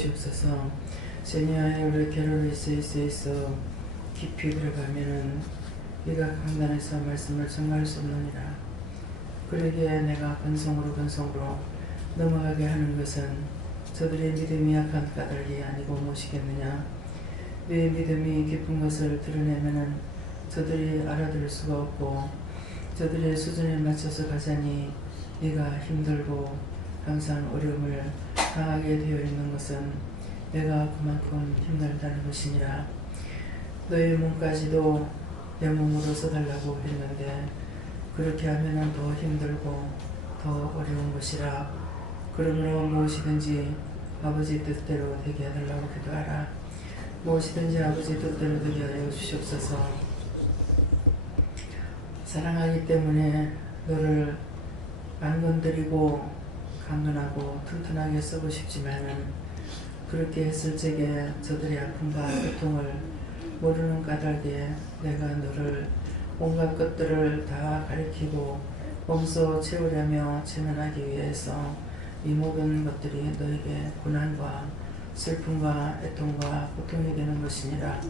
주시옵소서. 세미하에 우리 게롤이 있어 깊이 들어가면은 네가 강단에서 말씀을 전가할 수 없느니라. 그러기에 내가 건성으로 넘어가게 하는 것은 저들의 믿음이 약한 까닭이 아니고 무엇이겠느냐. 네 믿음이 깊은 것을 드러내면은 저들이 알아들을 수가 없고 저들의 수준에 맞춰서 가자니 네가 힘들고 항상 어려움을 당하게 되어 있는 것은 내가 그만큼 힘들다는 것이니라. 너의 몸까지도 내 몸으로 써달라고 했는데 그렇게 하면은 더 힘들고 더 어려운 것이라. 그러므로 무엇이든지 아버지 뜻대로 되게 해달라고 기도하라. 무엇이든지 아버지 뜻대로 되게 하여 주시옵소서. 사랑하기 때문에 너를 안 건드리고 강건하고 튼튼하게 쓰고 싶지만은 그렇게 했을 적에 저들의 아픔과 고통을 모르는 까닭에 내가 너를 온갖 것들을 다 가리키고 몸소 채우려며 체면하기 위해서 이 모든 것들이 너에게 고난과 슬픔과 애통과 고통이 되는 것이니라.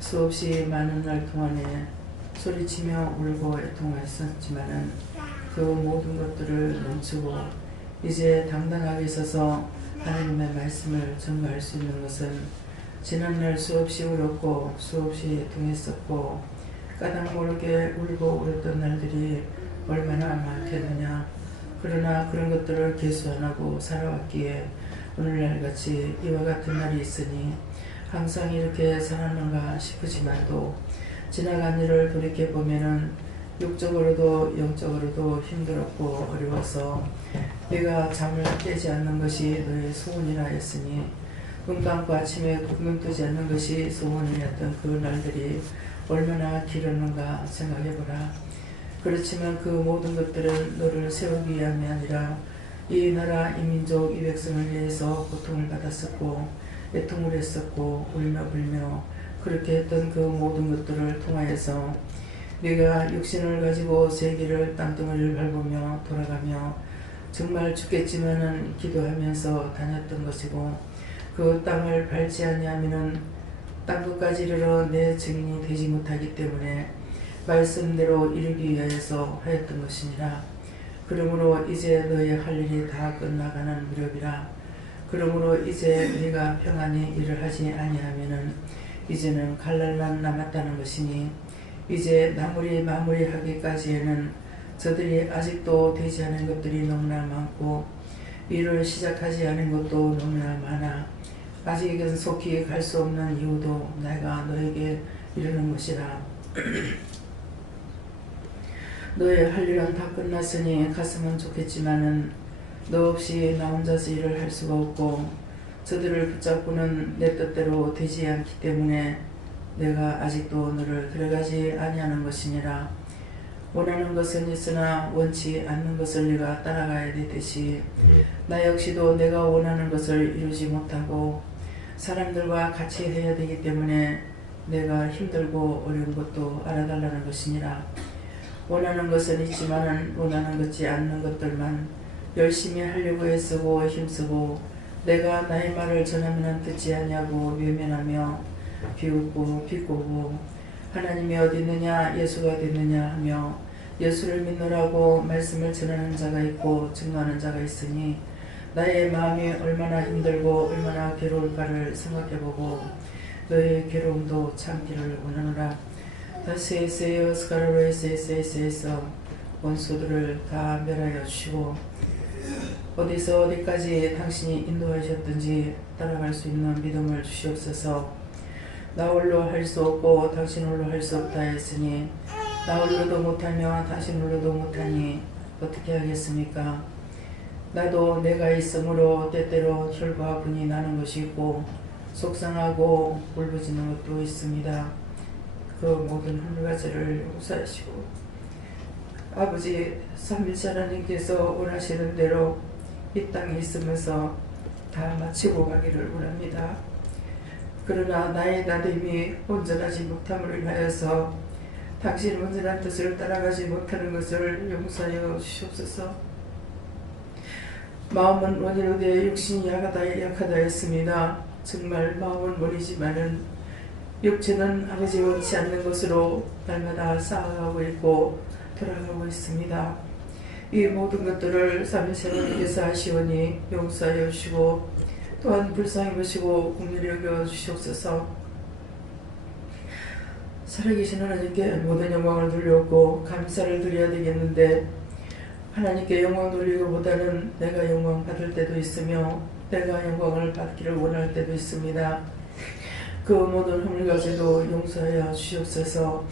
수없이 많은 날 동안에 소리치며 울고 애통하였었지만은 그 모든 것들을 멈추고 이제 당당하게 서서 하나님의 말씀을 전가할 수 있는 것은 지난날 수없이 울었고 수없이 애통했었고 까닭 모르게 울고 울었던 날들이 얼마나 많겠느냐. 그러나 그런 것들을 개수 안 하고 살아왔기에 오늘날같이 이와 같은 날이 있으니 항상 이렇게 살았는가 싶으지만도 지나간 일을 돌이켜보면은 육적으로도 영적으로도 힘들었고 어려워서 네가 잠을 깨지 않는 것이 너의 소원이라 했으니 눈 감고 아침에 눈 뜨지 않는 것이 소원이었던 그 날들이 얼마나 길었는가 생각해보라. 그렇지만 그 모든 것들은 너를 세우기 위함이 아니라 이 나라 이 민족 이 백성을 위해서 고통을 받았었고 애통을 했었고 울며 불며 그렇게 했던 그 모든 것들을 통하여서 네가 육신을 가지고 세계를 땅덩어리를 밟으며 돌아가며 정말 죽겠지만은 기도하면서 다녔던 것이고 그 땅을 밟지 아니하면은 땅끝까지 이르러 내 증인이 되지 못하기 때문에 말씀대로 이루기 위하여서 하였던 것이니라. 그러므로 이제 너의 할 일이 다 끝나가는 무렵이라. 그러므로 이제 네가 평안히 일을 하지 아니하면은 이제는 갈 날만 남았다는 것이니 이제 마무리하기까지에는 저들이 아직도 되지 않은 것들이 너무나 많고 일을 시작하지 않은 것도 너무나 많아 아직은 속히 갈 수 없는 이유도 내가 너에게 이르는 것이라. 너의 할 일은 다 끝났으니 갔으면 좋겠지만은 너 없이 나 혼자서 일을 할 수가 없고 저들을 붙잡고는 내 뜻대로 되지 않기 때문에 내가 아직도 너를 데려가지 아니하는 것이니라. 원하는 것은 있으나 원치 않는 것을 네가 따라가야 되듯이 나 역시도 내가 원하는 것을 이루지 못하고 사람들과 같이 해야 되기 때문에 내가 힘들고 어려운 것도 알아달라는 것이니라. 원하는 것은 있지만은 원하는 것이 않는 것들만 열심히 하려고 애쓰고 힘쓰고 내가 나의 말을 전하면 듣지 아니하고 외면하며 비웃고 비꼬고 하나님이 어디 있느냐 예수가 어디 있느냐 하며 예수를 믿노라고 말씀을 전하는 자가 있고 증거하는 자가 있으니 나의 마음이 얼마나 힘들고 얼마나 괴로울까를 생각해보고 너의 괴로움도 참기를 원하노라. 다시 에세요 스카르로에서 원수들을 다 멸하여 주시고 어디서 어디까지 당신이 인도하셨든지 따라갈 수 있는 믿음을 주시옵소서. 나 홀로 할 수 없고 당신 홀로 할 수 없다 했으니 나 홀로도 못하며 당신 홀로도 못하니 어떻게 하겠습니까? 나도 내가 있으므로 때때로 혈과 분이 나는 것이 있고 속상하고 울부짖는 것도 있습니다. 그 모든 한가지를 용서하시고 아버지 삼위일체 하나님께서 원하시는 대로 이 땅에 있으면서 다 마치고 가기를 원합니다. 그러나 나의 나됨이 온전하지 못함을 인하여서 당신 온전한 뜻을 따라가지 못하는 것을 용서하여 주시옵소서. 마음은 원이로되 육신이 약하다 했습니다. 정말 마음은 원이지만은 육체는 아버지 원치 않는 것으로 날마다 쌓아가고 있고 돌아가고 있습니다. 이 모든 것들을 삼위세 하나님께서 하시오니 용서하여 주시고 또한 불쌍히 보시고 긍휼히 여겨 주시옵소서. 살아계신 하나님께 모든 영광을 돌려오고 감사를 드려야 되겠는데 하나님께 영광 돌리기보다는 내가 영광 받을 때도 있으며 내가 영광을 받기를 원할 때도 있습니다. 그 모든 허물까지도 용서하여 주시옵소서.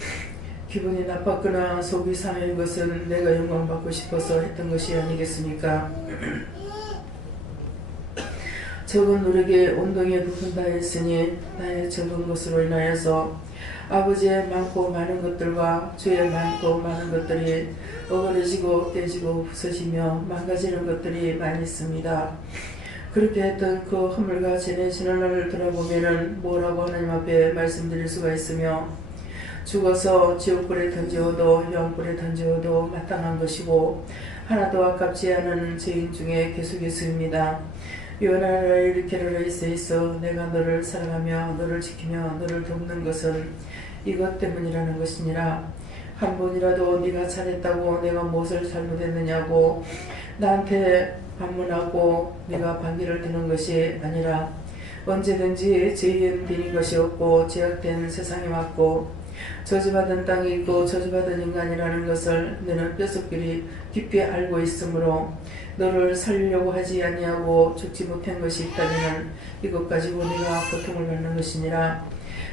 기분이 나빴거나 속이 상한 것은 내가 영광 받고 싶어서 했던 것이 아니겠습니까? 적은 노력에 온동에 부분 다했으니 나의 적은 것으로 인하여서 아버지의 많고 많은 것들과 주의 많고 많은 것들이 어그러지고 깨지고 부서지며 망가지는 것들이 많이 있습니다. 그렇게 했던 그 허물과 지내지는 날을 돌아보면은 뭐라고 하나님 앞에 말씀드릴 수가 있으며 죽어서 지옥불에 던지어도 영불에 던지어도 마땅한 것이고 하나도 아깝지 않은 죄인 중에 계속했습니다. 요나라 일으키라 있어 내가 너를 사랑하며 너를 지키며 너를 돕는 것은 이것 때문이라는 것이니라. 한 번이라도 네가 잘했다고 내가 무엇을 잘못했느냐고 나한테 반문하고 네가 반기를 드는 것이 아니라 언제든지 죄인 되는 것이 없고 죄악된 세상에 왔고 저주받은 땅이 있고 저주받은 인간이라는 것을 너는 뼛속끼리 깊이 알고 있으므로 너를 살리려고 하지 아니하고 죽지 못한 것이 있다면 이것 가지고 네가 고통을 받는 것이니라.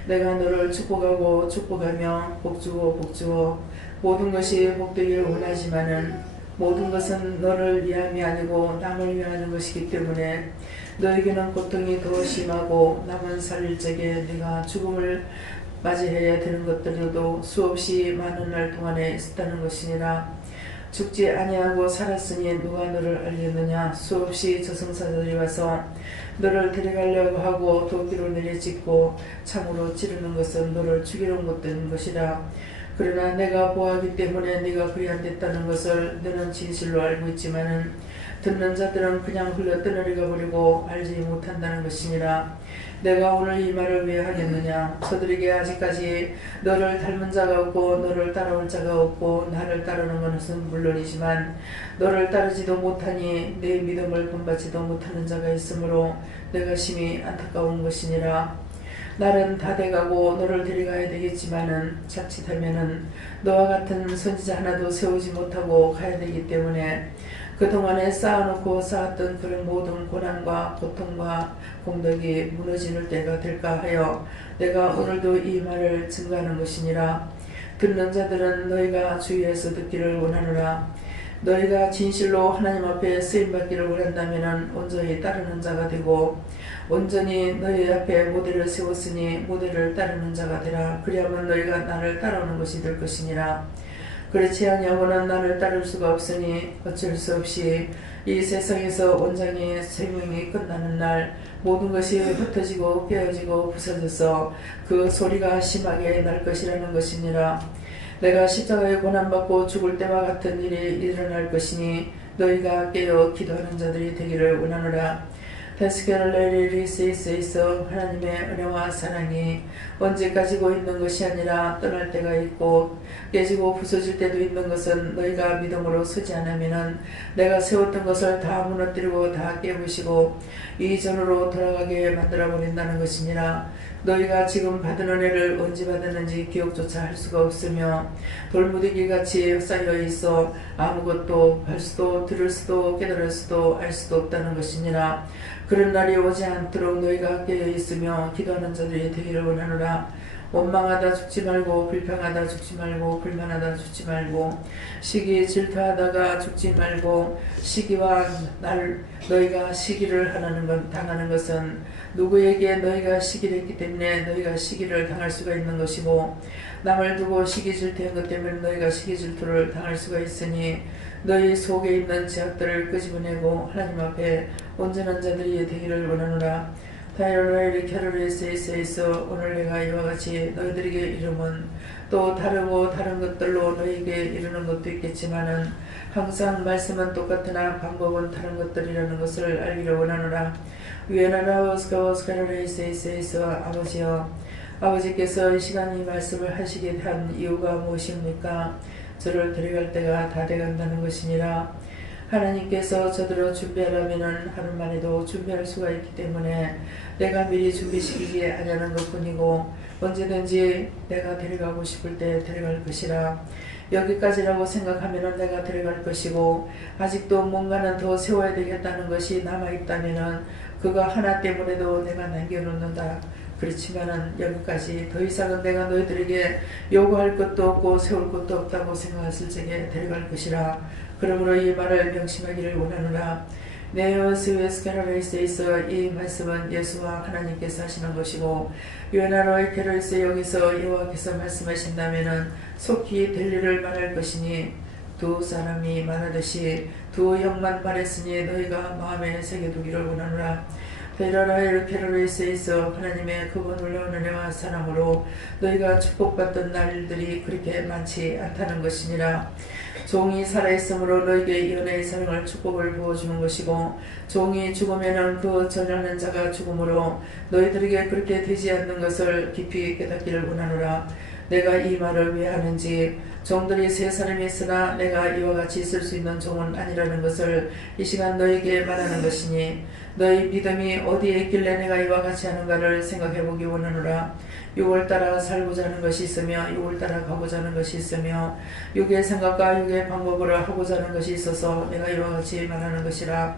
내가 너를 축복하고 축복하며 복주어 복주어 모든 것이 복되기를 원하지만은 모든 것은 너를 위함이 아니고 남을 위하는 것이기 때문에 너에게는 고통이 더 심하고 남은 살릴 적에 네가 죽음을 맞이해야 되는 것들도 수없이 많은 날 동안에 있었다는 것이니라. 죽지 아니하고 살았으니 누가 너를 알겠느냐. 수없이 저승사자들이 와서 너를 데려가려고 하고 도끼로 내려찍고 창으로 찌르는 것은 너를 죽이려 못된 것이라. 그러나 내가 보았기 때문에 네가 그리 안 됐다는 것을 너는 진실로 알고 있지만은 듣는 자들은 그냥 흘러 떠내려가 버리고 알지 못한다는 것이니라. 내가 오늘 이 말을 왜 하겠느냐. 저들에게 아직까지 너를 닮은 자가 없고 너를 따라올 자가 없고 나를 따르는 것은 물론이지만 너를 따르지도 못하니 내 믿음을 본받지도 못하는 자가 있으므로 내가 심히 안타까운 것이니라. 날은 다 돼가고 너를 데려가야 되겠지만은 자칫하면은 너와 같은 선지자 하나도 세우지 못하고 가야 되기 때문에 그동안에 쌓아놓고 쌓았던 그런 모든 고난과 고통과 공덕이 무너지는 때가 될까 하여 내가 오늘도 이 말을 증거하는 것이니라. 듣는 자들은 너희가 주의해서 듣기를 원하노라. 너희가 진실로 하나님 앞에 쓰임받기를 원한다면 온전히 따르는 자가 되고 온전히 너희 앞에 모델을 세웠으니 모델을 따르는 자가 되라. 그리하면 너희가 나를 따르는 것이 될 것이니라. 그렇지 아니하고는 나를 따를 수가 없으니 어쩔 수 없이 이 세상에서 온전히 생명이 끝나는 날 모든 것이 흩어지고 깨어지고 부서져서 그 소리가 심하게 날 것이라는 것이니라. 내가 십자가에 고난받고 죽을 때와 같은 일이 일어날 것이니 너희가 깨어 기도하는 자들이 되기를 원하노라. 데스케를레리리세이세이서 하나님의 은혜와 사랑이 언제까지고 있는 것이 아니라 떠날 때가 있고 깨지고 부서질 때도 있는 것은 너희가 믿음으로 서지 않으면 내가 세웠던 것을 다 무너뜨리고 다 깨부시고 이전으로 돌아가게 만들어버린다는 것이니라. 너희가 지금 받은 은혜를 언제 받았는지 기억조차 할 수가 없으며 돌무더기같이 쌓여 있어 아무것도 할 수도 들을 수도 깨달을 수도 알 수도 없다는 것이니라. 그런 날이 오지 않도록 너희가 깨어 있으며 기도하는 자들이 되기를 원하노라. 원망하다 죽지 말고 불평하다 죽지 말고 불만하다 죽지 말고 시기 질투하다가 죽지 말고 시기와 너희가 시기를 당하는 것은 누구에게 너희가 시기를 했기 때문에 너희가 시기를 당할 수가 있는 것이고 남을 두고 시기 질투한 것 때문에 너희가 시기 질투를 당할 수가 있으니 너희 속에 있는 죄악들을 끄집어내고 하나님 앞에 온전한 자들이 되기를 원하노라. 다이로라이리 캐롤리스에서 오늘 내가 이와 같이 너희들에게 이름은 또 다르고 다른 것들로 너희에게 이르는 것도 있겠지만은 항상 말씀은 똑같으나 방법은 다른 것들이라는 것을 알기를 원하노라. 위에나라 오스카오스카라레이스에서 아버지여, 아버지께서 이 시간 이 말씀을 하시게 한 이유가 무엇입니까? 저를 데려갈 때가 다 돼간다는 것이니라. 하나님께서 저들을 준비하려면 하루만에도 준비할 수가 있기 때문에 내가 미리 준비시키지 아니하는 것뿐이고 언제든지 내가 데려가고 싶을 때 데려갈 것이라. 여기까지라고 생각하면 내가 데려갈 것이고 아직도 뭔가는 더 세워야 되겠다는 것이 남아있다면 그가 하나 때문에도 내가 남겨놓는다. 그렇지만은 여기까지 더 이상은 내가 너희들에게 요구할 것도 없고 세울 것도 없다고 생각했을 적에 데려갈 것이라. 그러므로 이 말을 명심하기를 원하노라. 네오스웨스카라레이스에서 이 말씀은 예수와 하나님께서 하시는 것이고 요나로의 캐롤리스 여기서 여호와께서 말씀하신다면은 속히 될 일을 말할 것이니 두 사람이 말하듯이 두 형만 말했으니 너희가 마음에 새겨두기를 원하노라. 베라라엘 캐롤리스에서 하나님의 그거 놀라운 은혜와 사랑으로 너희가 축복받던 날들이 그렇게 많지 않다는 것이니라. 종이 살아있으므로 너희에게 이 은혜의 사랑을 축복을 부어주는 것이고 종이 죽으면은 그 전하는 자가 죽음으로 너희들에게 그렇게 되지 않는 것을 깊이 깨닫기를 원하노라. 내가 이 말을 왜 하는지 종들이 세 사람이 있으나 내가 이와 같이 있을 수 있는 종은 아니라는 것을 이 시간 너희에게 말하는 것이니 너희 믿음이 어디에 있길래 내가 이와 같이 하는가를 생각해보기 원하노라. 육을 따라 살고자 하는 것이 있으며 육을 따라 가고자 하는 것이 있으며 육의 생각과 육의 방법으로 하고자 하는 것이 있어서 내가 이와 같이 말하는 것이라.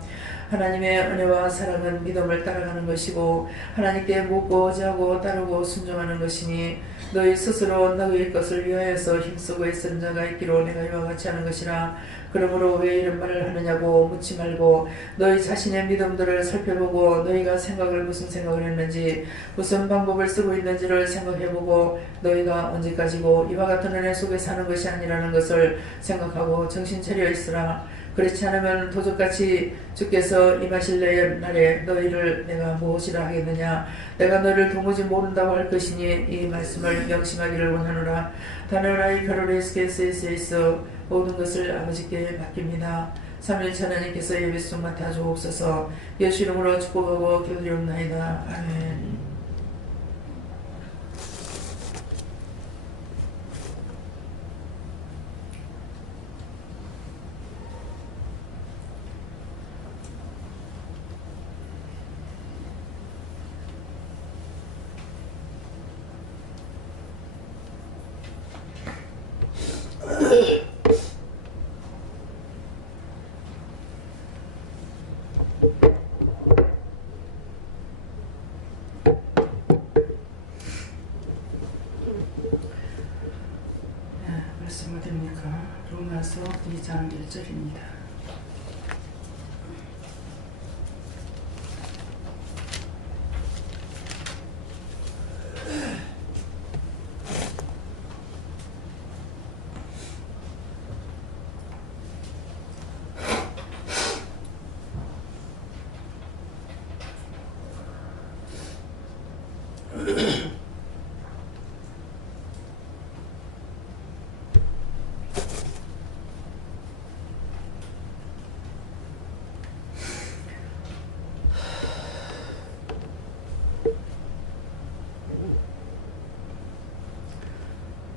하나님의 은혜와 사랑은 믿음을 따라가는 것이고 하나님께 묻고 의지하고 따르고 순종하는 것이니 너희 스스로 너희의 것을 위하여서 힘쓰고 애쓰는 자가 있기로 내가 이와 같이 하는 것이라. 그러므로 왜 이런 말을 하느냐고 묻지 말고 너희 자신의 믿음들을 살펴보고 너희가 무슨 생각을 했는지 무슨 방법을 쓰고 있는지를 생각해보고 너희가 언제까지고 이와 같은 은혜 속에 사는 것이 아니라는 것을 생각하고 정신 차려 있으라. 그렇지 않으면 도적같이 주께서 임하실 날에 너희를 내가 무엇이라 하겠느냐. 내가 너희를 도무지 모른다고 할 것이니 이 말씀을 명심하기를 원하노라. 다나라이 카로레스케스에서 모든 것을 아버지께 맡깁니다. 3일차 하나님께서 예배 속 맡아 주옵소서. 예수 이름으로 축복하고 기도드리옵나이다. 아멘. 말씀 어디입니까? 로마서 2장 1절입니다.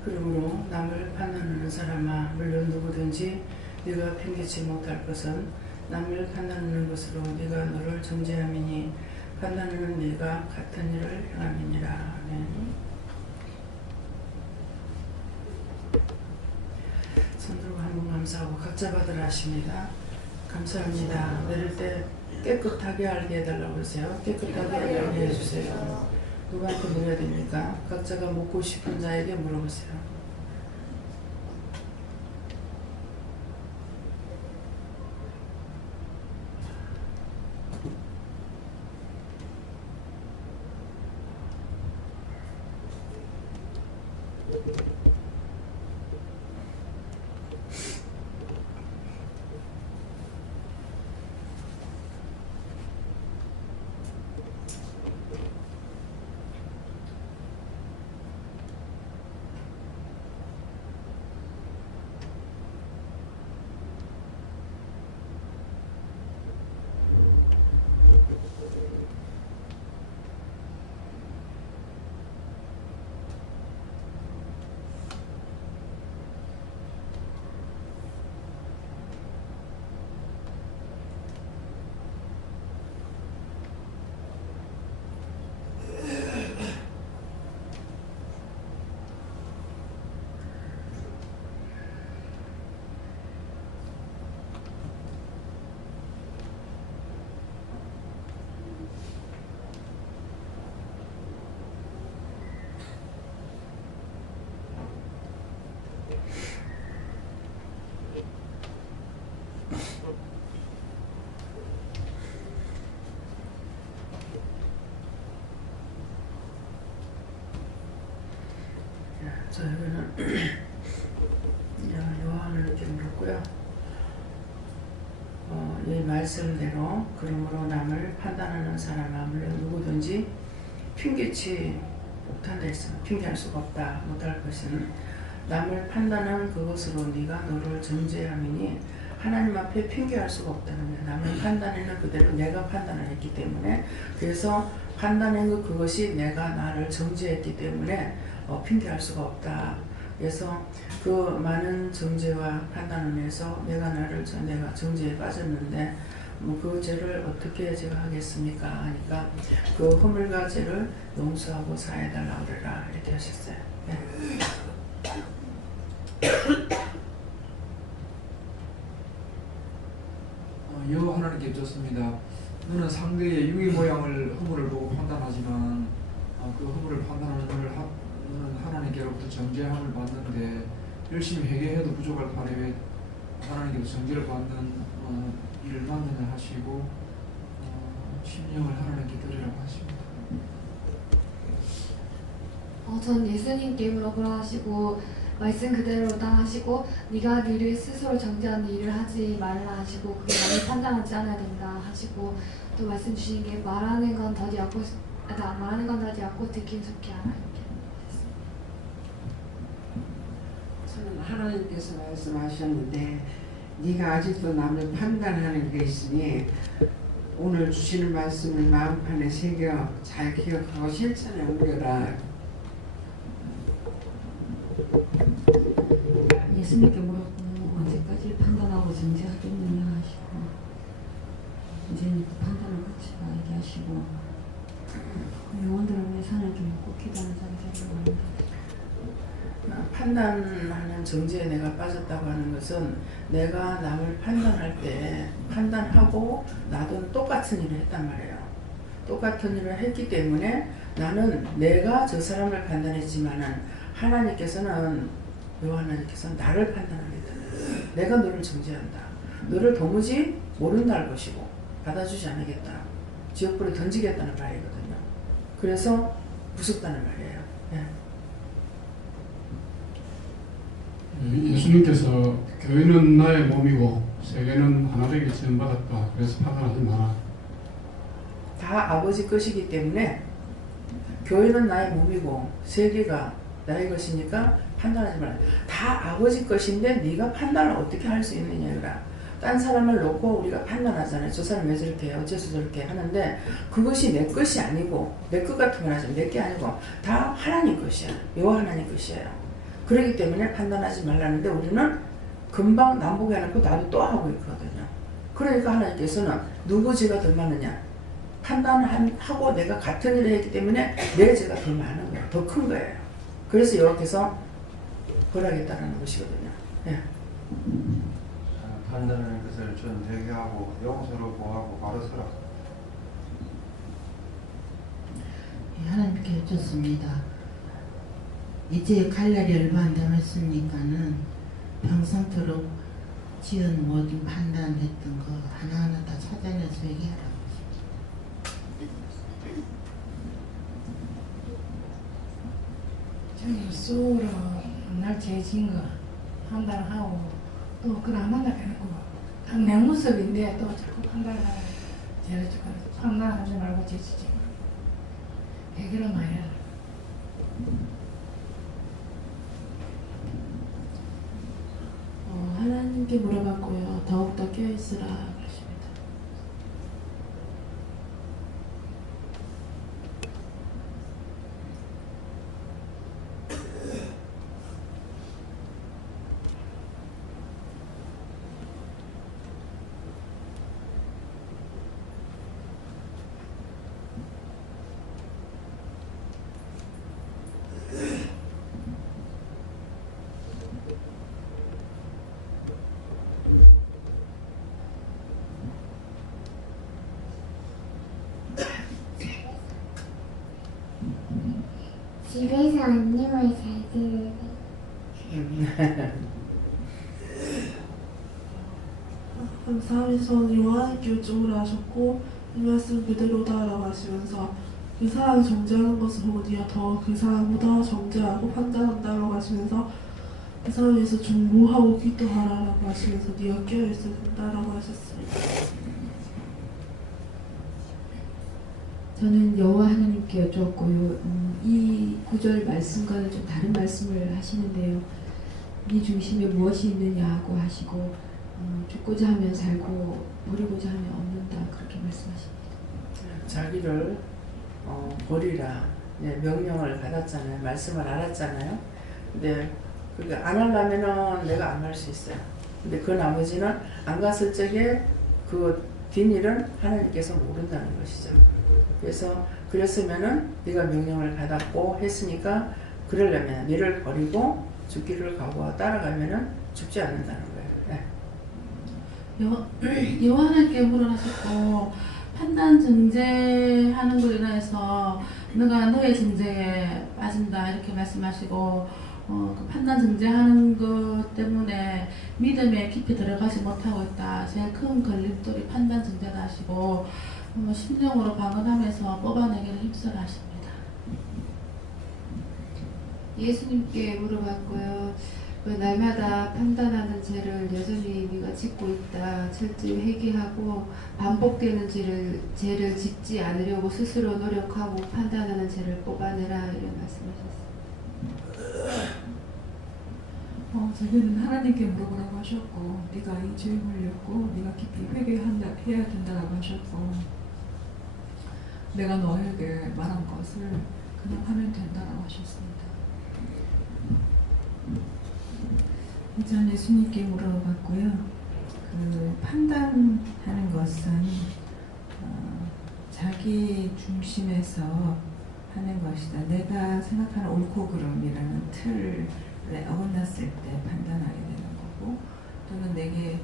그러므로 남을 판단하는 사람아, 물론 누구든지 네가 편개치 못할 것은 남을 판단하는 것으로 네가 너를 정죄함이니 판단하는 네가 같은 일을 행함이니라. 아멘. 손들고 한번 감사하고 각자 받으라 하십니다. 감사합니다. 내릴 때 깨끗하게 알게 해달라고 그러세요. 깨끗하게 알게 해주세요. 누구한테 물어야 됩니까? 각자가 묻고 싶은 자에게 물어보세요. 자, 이거는 요한을 이렇게 물었고요. 이 말씀대로 그러므로 남을 판단하는 사람아 물론 누구든지 핑계치 못한다 했으면 핑계할 수가 없다. 못할 것은 남을 판단하는 그것으로 네가 너를 정죄함이니 하나님 앞에 핑계할 수가 없다는 거예요. 남을 판단하는 그대로 내가 판단을 했기 때문에 그래서 판단한 그것이 내가 나를 정죄했기 때문에 핑계할 수가 없다. 그래서 그 많은 정죄와 판단을 해서 내가 정죄에 빠졌는데 그 죄를 어떻게 제가 하겠습니까? 하니까 그 허물과 죄를 용서하고 사해달라 그래라 이렇게 하셨어요. 네. 여호와 하나님께 여쭙습니다. 너는 상대의 유의 모양을 허물을 보고 판단하지만 그 허물을 판단하는 너는 하나님께로부터 정죄함을 받는데 열심히 회개해도 부족할 판에 왜 하나님께서 정죄를 받는 일을 만드냐 하시고 심령을 하나님께 드리라고 하십니다. 전 예수님께 물어보라 하시고 말씀 그대로 따하시고 네가 네를 스스로 정죄하는 일을 하지 말라 하시고 그게 남을 판단하지 않아야 된다 하시고 또 말씀 주신 게 말하는 건 더디 않고 듣긴 속히 하라 이렇게 저는 하나님께서 말씀하셨는데 네가 아직도 남을 판단하는 게 있으니 오늘 주시는 말씀을 마음판에 새겨 잘 기억하고 실천에 옮겨라. 예수님께 물었고 언제까지 판단하고 정죄하겠느냐 하시고 이제는 그 판단을 거치라 얘기하시고 영혼들을 위해 산을 좀 기도하는 자리를 합니다. 판단하는 정죄에 내가 빠졌다고 하는 것은 내가 남을 판단할 때 판단하고 나도 똑같은 일을 했단 말이에요. 똑같은 일을 했기 때문에 나는 내가 저 사람을 판단했지만은 하나님께서는 나를 판단하겠다. 내가 너를 정죄한다. 너를 도무지 모른다 할 것이고 받아주지 않겠다. 지옥불에 던지겠다는 말이거든요. 그래서 무섭다는 말이에요. 네. 예수님께서 교회는 나의 몸이고 세계는 하나되게 지음받았다. 그래서 판단하지 마라. 다 아버지 것이기 때문에 교회는 나의 몸이고 세계가 나의 것이니까 판단하지 마라. 다 아버지 것인데 네가 판단을 어떻게 할 수 있느냐. 딴 사람을 놓고 우리가 판단하잖아요. 저 사람 왜 저렇게 해? 어째서 저렇게 하는데 그것이 내 것이 아니고 내 것 같은 건 하지만 내 게 아니고 다 하나님 것이야. 여호와 하나님 것이에요. 그렇기 때문에 판단하지 말라는데 우리는 금방 남보게 해놓고 나도 또 하고 있거든요. 그러니까 하나님께서는 누구 죄가 더 많으냐? 판단하고 내가 같은 일을 했기 때문에 내 죄가 더 많은 거예요. 더 큰 거예요. 그래서 여호와께서 벌하겠다는 것이거든요. 예. 판단하는 것을 전 회개하고 용서로 보하고 바로 서라. 하나님께 여쭙습니다. 이제 갈 날이 얼마 안 남았으니까는 평상토록 지은 모든 판단했던 거 하나하나 다 찾아내서 회개하라고. 저기 수로 날 죄진 거 판단하고 또 그걸 안 만나게놓고 내 모습인데 또 자꾸 판단하고 죄를 자꾸 판단하지 말고 죄지지 해결을 많이 해라. 하나님께 물어봤고요. 더욱더 깨어있으라 하십니다. 집에서 안녕을 잘 들으래. 감사하면서 요한께 요청을 하셨고 이 말씀 그대로다라고 하시면서 그 사람을 정죄하는 것을 보고 네가 더 그 사람보다 정죄하고 판단한다라고 하시면서 하시면서 그 상황에서 중보하고 기도하라라고 하시면서 네가 깨어있어야 된다라고 하셨습니다. 저는 여호와 하나님께 여쭈었고요. 이 구절 말씀과는 좀 다른 말씀을 하시는데요. 네 중심에 무엇이 있느냐고 하시고 죽고자 하면 살고 버리고자 하면 얻는다 그렇게 말씀하십니다. 자기를 버리라 명령을 받았잖아요. 말씀을 알았잖아요. 근데 그게 안 하려면은 내가 안 할 수 있어요. 근데 그 나머지는 안 갔을 적에 그 뒷일은 하나님께서 모른다는 것이죠. 그래서 그랬으면은 네가 명령을 받았고 했으니까 그러려면 너를 버리고 죽기를 각오하고 따라가면은 죽지 않는다는 거예요. 네. 여호와 하나님께 물어하셨고 판단 정죄하는 것에 인해서 너가 너의 정죄에 빠진다 이렇게 말씀하시고 그 판단 정죄하는 것 때문에 믿음에 깊이 들어가지 못하고 있다. 제일 큰 걸림돌이 판단 정죄다 하시고 심령으로 방언하면서 뽑아내기를 힘쓰라 하십니다. 예수님께 물어봤고요. 날마다 판단하는 죄를 여전히 네가 짓고 있다. 철저히 회개하고 반복되는 죄를 짓지 않으려고 스스로 노력하고 판단하는 죄를 뽑아내라 이런 말씀하셨습니다. 저기는 하나님께 물어보라고 하셨고 네가 이 죄에 걸렸고 네가 깊이 회개해야 된다라고 하셨고 내가 너에게 말한 것을 그냥 하면 된다라고 하셨습니다. 전 예수님께 물어봤고요. 그 판단하는 것은 자기 중심에서 하는 것이다. 내가 생각하는 옳고 그름이라는 틀에 어긋났을 때 판단하게 되는 거고, 또는 내게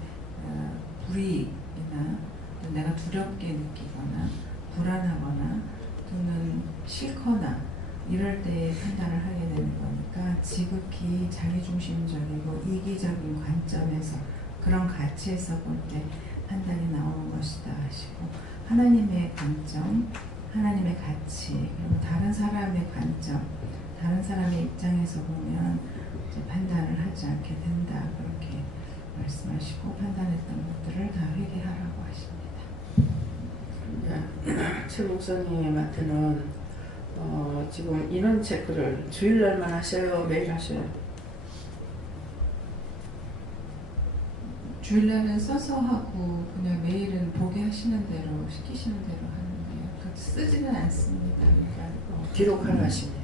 불이나 또 내가 두렵게 느끼거나 불안하거나 또는 싫거나 이럴 때 판단을 하게 되는 거니까 지극히 자기중심적이고 이기적인 관점에서 그런 가치에서 볼 때 판단이 나오는 것이다 하시고, 하나님의 관점, 하나님의 가치, 그리고 다른 사람의 관점, 다른 사람의 입장에서 보면 이제 판단을 하지 않게 된다 그렇게 말씀하시고, 판단했던 것들을 다 회개하라고 하십니다. 최 목사님한테는 지금 인원 체크를 주일날만 하셔요? 매일 하셔요? 주일날은 써서 하고 그냥 매일은 보게 하시는 대로 시키시는 대로 하는데요. 쓰지는 않습니다. 기록하라 하십니다.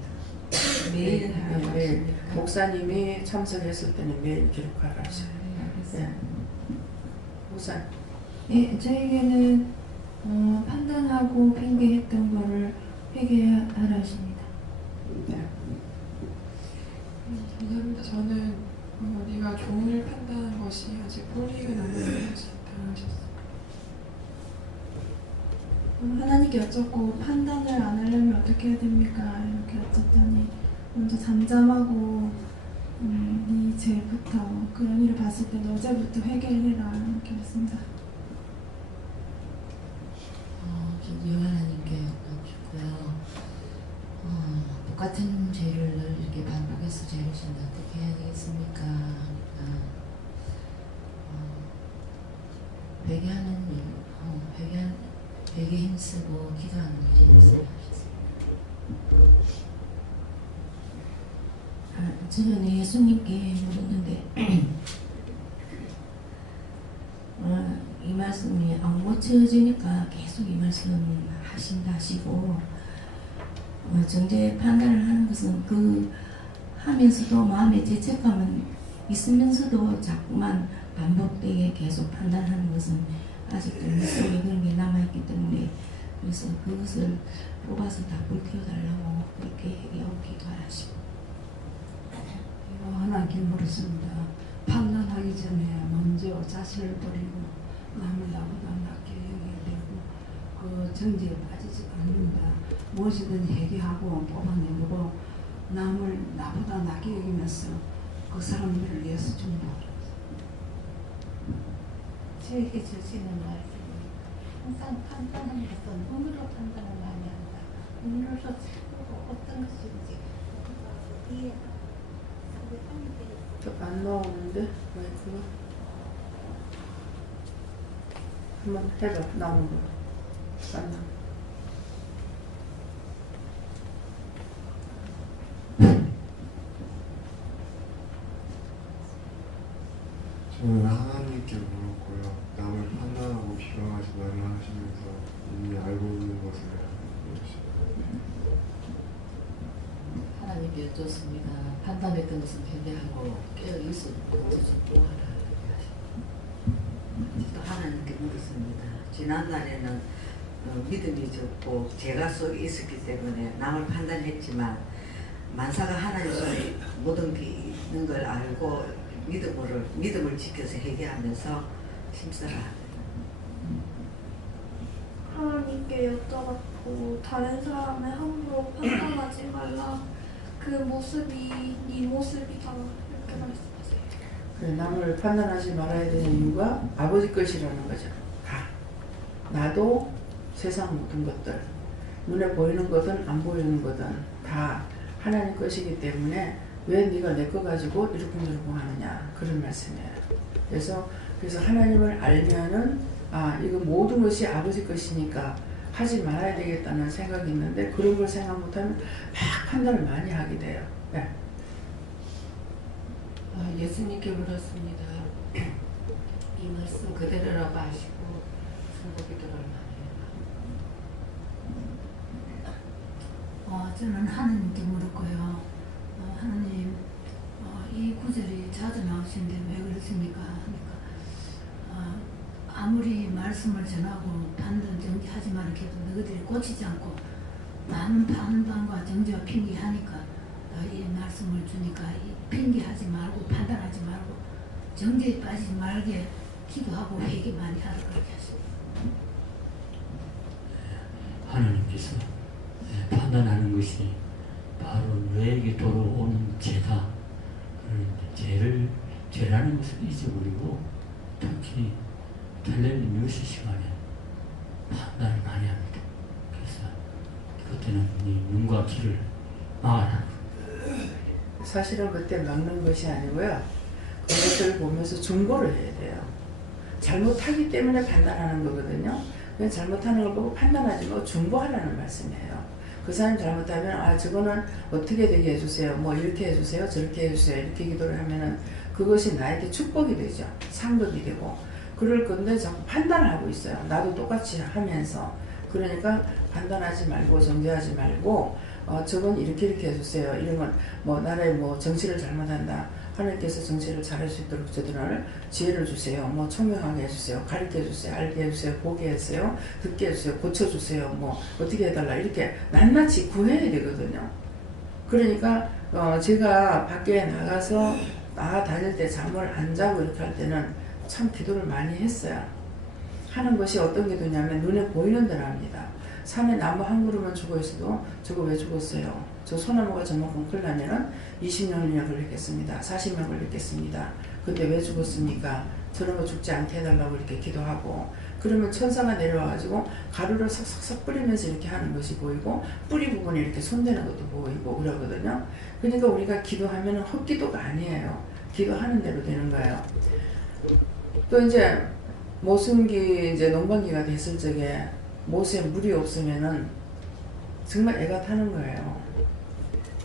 매일 하라고 매일 목사님이 참석했을 때는 매일 기록하라 하십니다. 네. 목사님. 네, 저에게는 판단하고 핑계했던 거를 회개하라 하십니다. 네. 감사합니다. 저는 네가 종을 판단한 것이 아직 뿌리가 남은 것이 다 하셨습니다. 하나님께 여쭙고 판단을 안 하려면 어떻게 해야 됩니까? 이렇게 여쭙더니 먼저 잠잠하고 네 죄부터 그런 일을 봤을 때 너 죄부터 회개해라 이렇게 했습니다. 하나님께 여쭙고요. 똑같은 죄를 늘 이렇게 반복해서 죄를 짓는다 어떻게 해야 되겠습니까? 회개하는 일, 회개 힘쓰고 기도하는 일이 있어요. 저는 예수님께 물었는데 이 말씀이 안 고쳐지니까 계속 이 말씀 하신다 하시고, 정죄 판단을 하는 것은 그 하면서도 마음에 죄책감은 있으면서도 자꾸만 반복되게 계속 판단하는 것은 아직도 머릿속에 그런 게 남아있기 때문에, 그래서 그것을 뽑아서 다 불태워달라고 그렇게 얘기하고 기도하시고. 하나님께 물었습니다. 판단하기 전에 먼저 자신을 버리고 남을 나보다 낫게 여겨야 되고, 그 정죄에 빠지지 않는다. 무엇이든 회개하고 뽑아내고 남을 나보다 낫게 여기면서 그 사람들을 위해서 중보하라. 저에게 주시는 말씀이 항상 판단하는 것은 눈으로 판단을 많이 한다. 눈으로 찾고 어떤 것인지 이해하고 나오는데 마이크가 한번 해봐. 나오는 거 안 나와. 저는 하나님께 물었고요. 남을 판단하고 비방하지 말라 하시면서 이미 알고 있는 것을 하나님께 여쭙습니다. 판단했던 것은 회개하고 깨어있어 먼저 정보하라. 또 하나님께 물었습니다. 지난날에는 믿음이 적고 죄가 속에 있었기 때문에 남을 판단했지만 만사가 하나님 속에 모든 게 있는 걸 알고 믿음을 지켜서 회개하면서 힘쓰라. 하나님께 여쭤봤고 다른 사람을 함부로 판단하지 말라. 그 모습이 네 모습이다. 이렇게 말씀하세요. 그래, 남을 판단하지 말아야 되는 이유가 아버지 것이라는 거죠. 다. 나도 세상 모든 것들, 눈에 보이는 것은 안 보이는 것은 다 하나님 것이기 때문에 왜 네가 내 거 가지고 이러쿵저러쿵 하느냐, 그런 말씀이에요. 그래서 하나님을 알면은 이거 모든 것이 아버지 것이니까 하지 말아야 되겠다는 생각이 있는데 그런 걸 생각 못하면 막 판단을 많이 하게 돼요. 네. 예수님께 물었습니다. 이 말씀 그대로라고 하시고 성도 기도를 많이 해요. 저는 하나님께 물었고요. 하나님, 이 구절이 자주 나오시는데 왜 그러십니까? 하니까 아무리 말씀을 전하고 판단 정지하지 말라 해도 너희들이 고치지 않고 많은 판단과 정지와 핑계하니까 이 말씀을 주니까 핑계하지 말고 판단하지 말고 정지에 빠지지 말게 기도하고 회개 많이 하라 그렇게 하십니다. 하나님께서 판단하는 것이 바로 너에게 돌아오는 죄다. 그런데 죄라는 것을 잊어버리고 특히 텔레비 뉴스 시간에 판단을 많이 합니다. 그래서 그때는 네 눈과 귀를 막아라. 사실은 그때 막는 것이 아니고요. 그것을 보면서 중보를 해야 돼요. 잘못하기 때문에 판단하는 거거든요. 그냥 잘못하는 걸 보고 판단하지 말고 중보하라는 말씀이에요. 그 사람이 잘못하면 저거는 어떻게 되게 해주세요. 뭐 이렇게 해주세요. 저렇게 해주세요. 이렇게 기도를 하면은 그것이 나에게 축복이 되죠. 상급이 되고. 그럴 건데 자꾸 판단을 하고 있어요. 나도 똑같이 하면서. 그러니까 판단하지 말고 정죄하지 말고 저건 이렇게 해주세요. 이런 건 뭐 나라의 뭐 정치를 잘못한다. 하나님께서 정치를 잘할 수 있도록 저들을 지혜를 주세요. 뭐 총명하게 해주세요. 가르쳐 주세요. 알게 해주세요. 보게 해주세요. 듣게 해주세요. 고쳐주세요. 뭐 어떻게 해달라. 이렇게 낱낱이 구해야 되거든요. 그러니까 제가 밖에 나가서 다닐 때 잠을 안 자고 이렇게 할 때는 참 기도를 많이 했어요. 하는 것이 어떤 기도냐면 눈에 보이는 대로 합니다. 산에 나무 한 그루만 죽어 있어도 저거 왜 죽었어요? 저 소나무가 저만큼 크려면은 20년이나 걸렸겠습니다. 40년 걸렸겠습니다. 근데 왜 죽었습니까? 저런 거 죽지 않게 해달라고 이렇게 기도하고 그러면 천사가 내려와가지고 가루를 싹싹싹 뿌리면서 이렇게 하는 것이 보이고 뿌리 부분에 이렇게 손대는 것도 보이고 그러거든요. 그러니까 우리가 기도하면 헛기도가 아니에요. 기도하는 대로 되는 거예요. 또 이제 모순기 이제 농번기가 됐을 적에 못에 물이 없으면은 정말 애가 타는 거예요.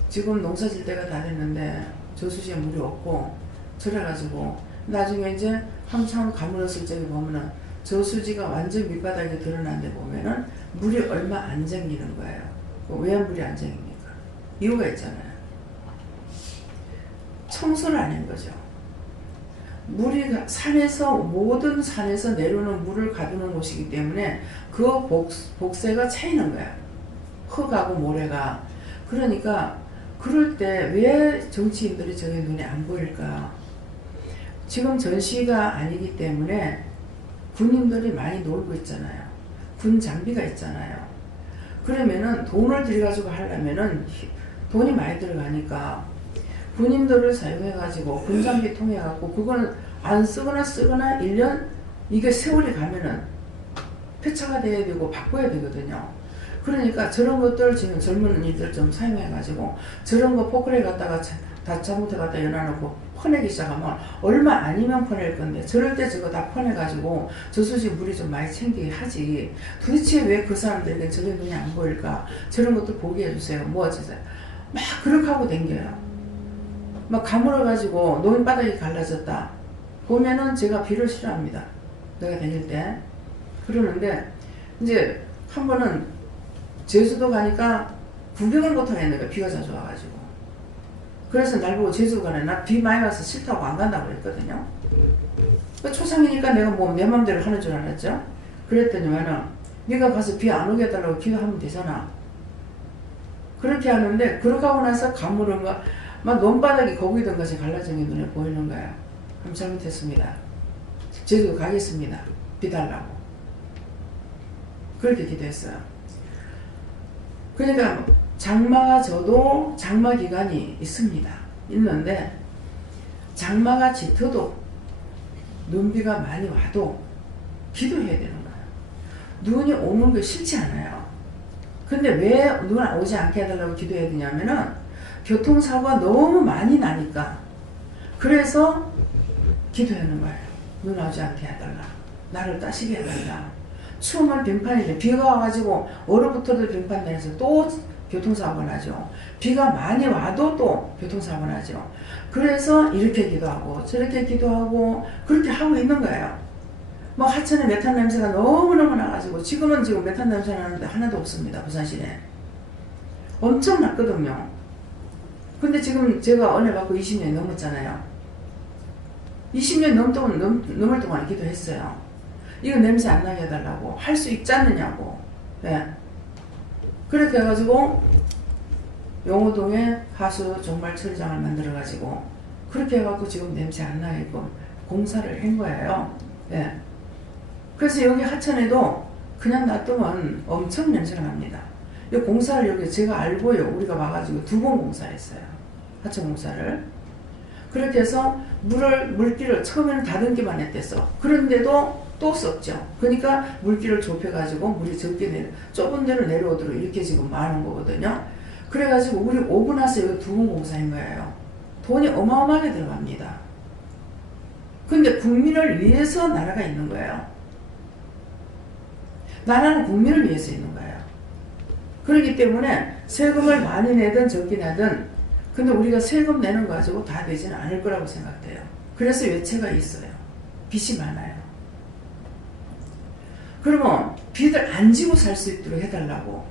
지금 농사 질 때가 다 됐는데 저수지에 물이 없고 저래가지고 나중에 이제 한참 가물었을 적에 보면은 저수지가 완전 밑바닥에 드러난 데 보면은 물이 얼마 안 잠기는 거예요. 왜 물이 안 잠깁니까? 이유가 있잖아요. 청소를 안 한 거죠. 물이 모든 산에서 내려오는 물을 가두는 곳이기 때문에 그 복세가 차이는 거야. 흙하고 모래가. 그러니까 그럴 때 왜 정치인들이 저게 눈에 안 보일까? 지금 전시가 아니기 때문에 군인들이 많이 놀고 있잖아요. 군 장비가 있잖아요. 그러면은 돈을 들여가지고 하려면은 돈이 많이 들어가니까 군인들을 사용해가지고 군장비 통해갖고 그걸 안 쓰거나 1년 이게 세월이 가면은 폐차가 돼야 되고 바꿔야 되거든요. 그러니까 저런 것들 지금 젊은 이들 좀 사용해가지고 저런 거 포크레 갖다가 다 잘못해 갖다 연화놓고 퍼내기 시작하면 얼마 아니면 퍼낼 건데 저럴 때 저거 다 퍼내가지고 저수지 물이 좀 많이 챙기게 하지. 도대체 왜 그 사람들에게 저런 눈이 안 보일까? 저런 것도 보게 해주세요. 뭐 어쩌세요. 막 그렇게 하고 댕겨요. 막 가물어가지고 논바닥이 갈라졌다. 보면은 제가 비를 싫어합니다. 내가 다닐 때. 그러는데 이제 한 번은 제주도 가니까 구경을 못 하겠는 거야. 비가 자주 와가지고. 그래서 날 보고 제주도 가네. 나 비 많이 와서 싫다고 안 간다고 그랬거든요. 초상이니까 내가 뭐 내 맘대로 하는 줄 알았죠. 그랬더니만은 네가 가서 비 안 오게 해달라고 기도하면 되잖아. 그렇게 하는데 그렇게 하고 나서 가물은 거 막 논바닥이 거기던 것이 갈라진 게 눈에 보이는 거야. 그럼 잘못했습니다. 제주도 가겠습니다. 비 달라고. 그렇게 기도했어요. 그러니까 장마가 져도 장마 기간이 있습니다. 있는데 장마가 짙어도 눈비가 많이 와도 기도해야 되는 거예요. 눈이 오는 게 싫지 않아요. 근데 왜 눈 오지 않게 해달라고 기도해야 되냐면은 교통사고가 너무 많이 나니까 그래서 기도하는 거예요. 눈 오지 않게 해달라. 나를 따시게 해달라. 추우면 빙판인데 비가 와가지고 얼어붙어도 빙판 내려서 또 교통사고가 나죠. 비가 많이 와도 또 교통사고가 나죠. 그래서 이렇게 기도하고 저렇게 기도하고 그렇게 하고 있는 거예요. 뭐 하천에 메탄 냄새가 너무너무 나가지고 지금은 지금 메탄 냄새 나는데 하나도 없습니다. 부산시내. 엄청 났거든요. 근데 지금 제가 은혜 받고 20년이 넘었잖아요. 20년 넘을 동안 기도했어요. 이거 냄새 안 나게 해달라고. 할 수 있지 않느냐고. 네. 그렇게 해가지고 용호동에 하수 종말 처리장을 만들어가지고 그렇게 해갖고 지금 냄새 안 나게끔 공사를 한 거예요. 네. 그래서 여기 하천에도 그냥 놔두면 엄청 냄새가 납니다. 이 공사를 여기 제가 알고요. 우리가 와가지고 2번 공사했어요. 하천 공사를. 그렇게 해서 물길을 처음에는 다듬기만 했댔어. 그런데도 또 썼죠. 그러니까 물길을 좁혀가지고 물이 적게 좁은 데로 내려오도록 이렇게 지금 많은 거거든요. 그래가지고 우리 오고 나서 여기 2번 공사인 거예요. 돈이 어마어마하게 들어갑니다. 근데 국민을 위해서 나라가 있는 거예요. 나라는 국민을 위해서 있는 거예요. 그렇기 때문에 세금을 많이 내든 적게 내든 근데 우리가 세금 내는 거 가지고 다 되지는 않을 거라고 생각돼요. 그래서 외채가 있어요. 빚이 많아요. 그러면 빚을 안 지고 살 수 있도록 해달라고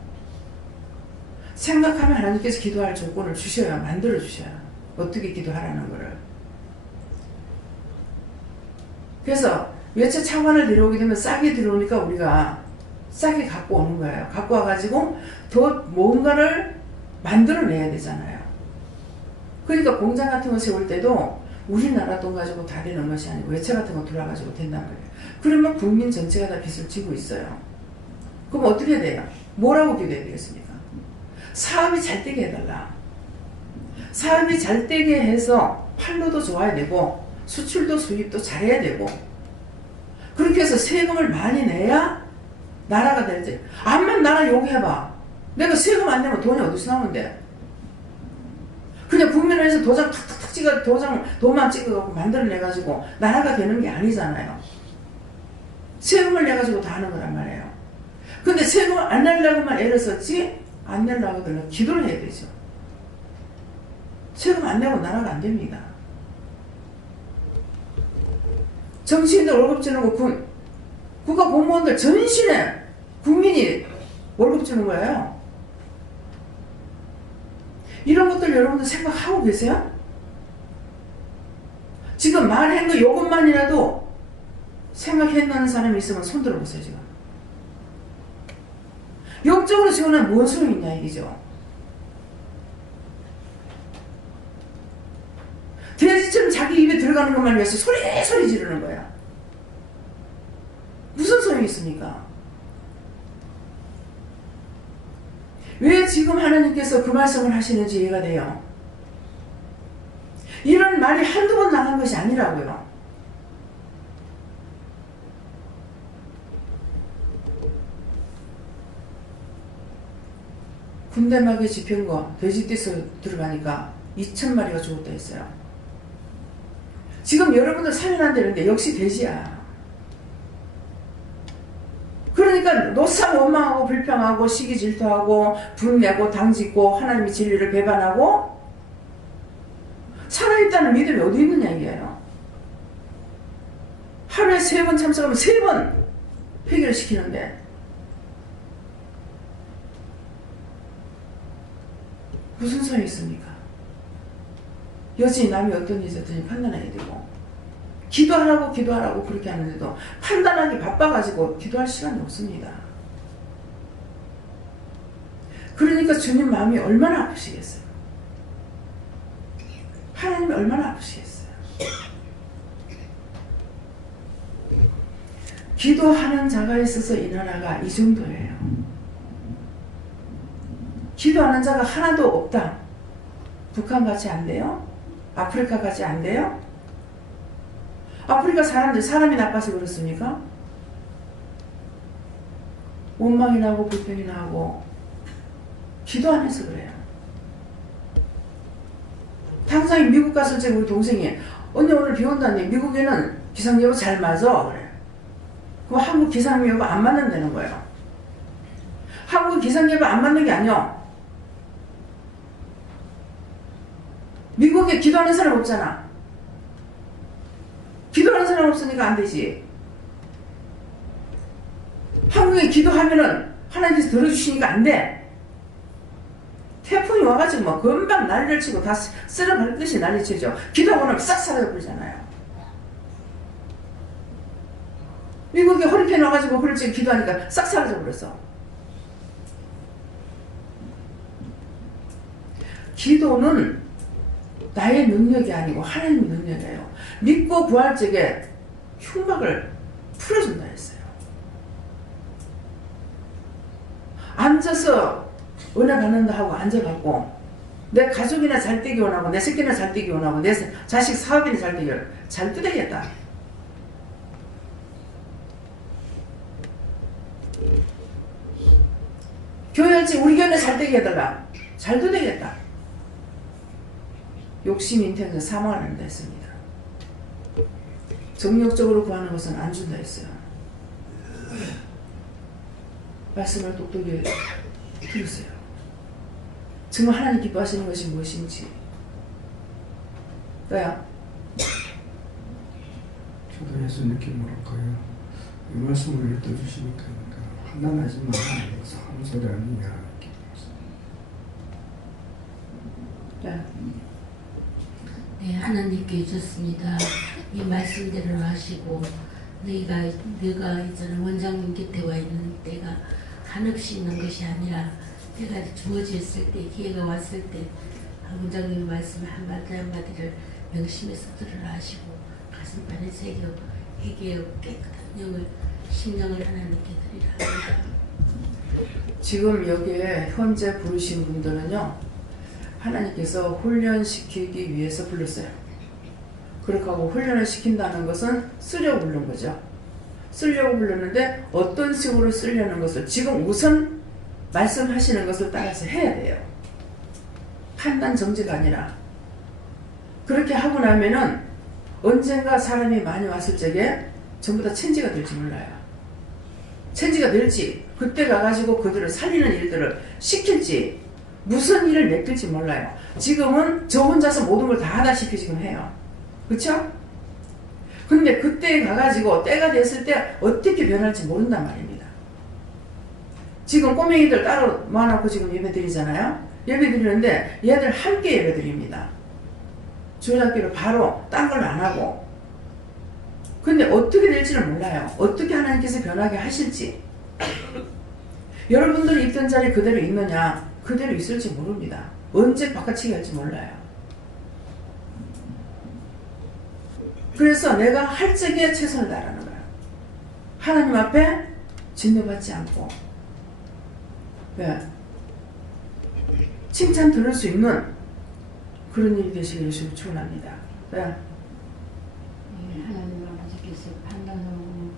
생각하면 하나님께서 기도할 조건을 주셔야 만들어 주셔요. 어떻게 기도하라는 거를. 그래서 외채 차관을 들여오게 되면 싸게 들어오니까 우리가 싸게 갖고 오는 거예요. 갖고 와가지고 더 뭔가를 만들어내야 되잖아요. 그러니까 공장 같은 거 세울 때도 우리나라 돈 가지고 다 되는 것이 아니고 외채 같은 거 돌아가지고 된단 말이에요. 그러면 국민 전체가 다 빚을 지고 있어요. 그럼 어떻게 돼요? 뭐라고 기도해야 되겠습니까? 사업이 잘 되게 해달라. 사업이 잘 되게 해서 판로도 좋아야 되고 수출도 수입도 잘해야 되고 그렇게 해서 세금을 많이 내야 나라가 되지. 암만 나라 욕해봐. 내가 세금 안 내면 돈이 어디서 나오는데? 그냥 국민을 위해서 도장 탁탁탁 찍어 돈만 찍어갖고 만들어내가지고 나라가 되는 게 아니잖아요. 세금을 내가지고 다 하는 거란 말이에요. 근데 세금을 안 내려고만 애를 썼지 안 내려고 하면 기도를 해야 되죠. 세금 안 내고 나라가 안 됩니다. 정치인들 월급 주는 거 국가 공무원들 전신에 국민이 월급 주는 거예요. 이런 것들 여러분들 생각하고 계세요? 지금 말한 거 요것만이라도 생각해내는 사람이 있으면 손 들어보세요. 지금 역적으로 지원하면 뭔 소용이 있냐 이기죠. 돼지처럼 자기 입에 들어가는 것만 위해서 소리 지르는 거야. 무슨 소용이 있습니까? 왜 지금 하나님께서 그 말씀을 하시는지 이해가 돼요. 이런 말이 한두 번 나간 것이 아니라고요. 군대막에 집힌 거 돼지띠서 들어가니까 2,000마리가 죽었다 했어요. 지금 여러분들 살려난다는데 역시 돼지야. 그러니까 노상 원망하고 불평하고 시기 질투하고 분내고 당짓고 하나님의 진리를 배반하고 살아있다는 믿음이 어디 있느냐 이게요. 하루에 3번 참석하면 3번 회개를 시키는데 무슨 소용이 있습니까? 여전히 남이 어떤 일이 있었든지 판단해야 되고 기도하라고 그렇게 하는데도 판단하기 바빠가지고 기도할 시간이 없습니다. 그러니까 주님 마음이 얼마나 아프시겠어요? 하나님이 얼마나 아프시겠어요? 기도하는 자가 있어서 이 나라가 이 정도예요. 기도하는 자가 하나도 없다. 북한같이 안 돼요? 아프리카같이 안 돼요? 아프리카 사람들 사람이 나빠서 그렇습니까? 원망이 나고 불평이 나고 기도 안 해서 그래요. 당장에 미국 갔을 때 우리 동생이 언니 오늘 비 온다니 미국에는 기상예보 잘 맞아 그래. 그럼 한국 기상예보 안 맞는다는 거예요. 한국 기상예보 안 맞는 게 아니야. 미국에 기도하는 사람 없잖아. 기도하는 사람 없으니까 안 되지. 한국에 기도하면은 하나님께서 들어주시니까 안 돼. 태풍이 와가지고 뭐 금방 난리를 치고 다 쓸어버리듯이 난리 치죠. 기도하고 나면 싹 사라져버리잖아요. 미국에 허리케인 와가지고 그럴지 기도하니까 싹 사라져버렸어. 기도는 나의 능력이 아니고 하나님의 능력이에요. 믿고 구할 적에 흉막을 풀어준다 했어요. 앉아서 은혜 받는다 하고 앉아갖고 내 가족이나 잘 되기 원하고 내 새끼나 잘 되기 원하고 내 자식 사업이나 잘 되기 원하고 잘 되겠다. 교회 할지 우리 교회는 잘 되게 해달라. 잘도 되겠다. 욕심이 인터넷에 사망을 한다 했습니다. 정력적으로 구하는 것은 안 준다 했어요. 말씀을 똑똑히 들으세요. 정말 하나님 기뻐하시는 것이 무엇인지. 또야. 저도 예수님께 뭐랄까요. 이 말씀을 읽어주시니까 판단하지 마. 아무 소리 아니냐. 네, 하나님께 주셨습니다. 이 말씀대로 하시고 너가 이제는 원장님 곁에 와 있는 때가 한없이 있는 것이 아니라 때가 주어졌을 때 기회가 왔을 때 원장님 말씀 한마디 한마디를 명심해서 들으라 하시고 가슴판에 새겨 회개하고 깨끗한 영을 심령을 하나님께 드리라 합니다. 지금 여기에 현재 부르신 분들은요. 하나님께서 훈련시키기 위해서 불렀어요. 그렇게 하고 훈련을 시킨다는 것은 쓰려고 부른 거죠. 쓰려고 불렀는데 어떤 식으로 쓰려는 것을 지금 우선 말씀하시는 것을 따라서 해야 돼요. 판단 정지가 아니라. 그렇게 하고 나면은 언젠가 사람이 많이 왔을 적에 전부 다 천지가 될지 몰라요. 천지가 될지 그때 가가지고 그들을 살리는 일들을 시킬지 무슨 일을 맡길지 몰라요. 지금은 저 혼자서 모든 걸 다 하다시피 지금 해요. 그렇죠? 근데 그때 가가지고 때가 됐을 때 어떻게 변할지 모른단 말입니다. 지금 꼬맹이들 따로 모아놓고 지금 예배 드리잖아요. 예배 드리는데 얘들 함께 예배 드립니다. 주일학교를 바로 딴 걸로 안 하고. 근데 어떻게 될지는 몰라요. 어떻게 하나님께서 변하게 하실지. 여러분들이 있던 자리 그대로 있느냐 그대로 있을지 모릅니다. 언제 바꿔치기 할지 몰라요. 그래서 내가 할 적에 최선을 다하는 거예요. 하나님 앞에 진노받지 않고 칭찬 들을 수 있는 그런 일이 되시기를 축원합니다. 하나님 아버지께서 판단하고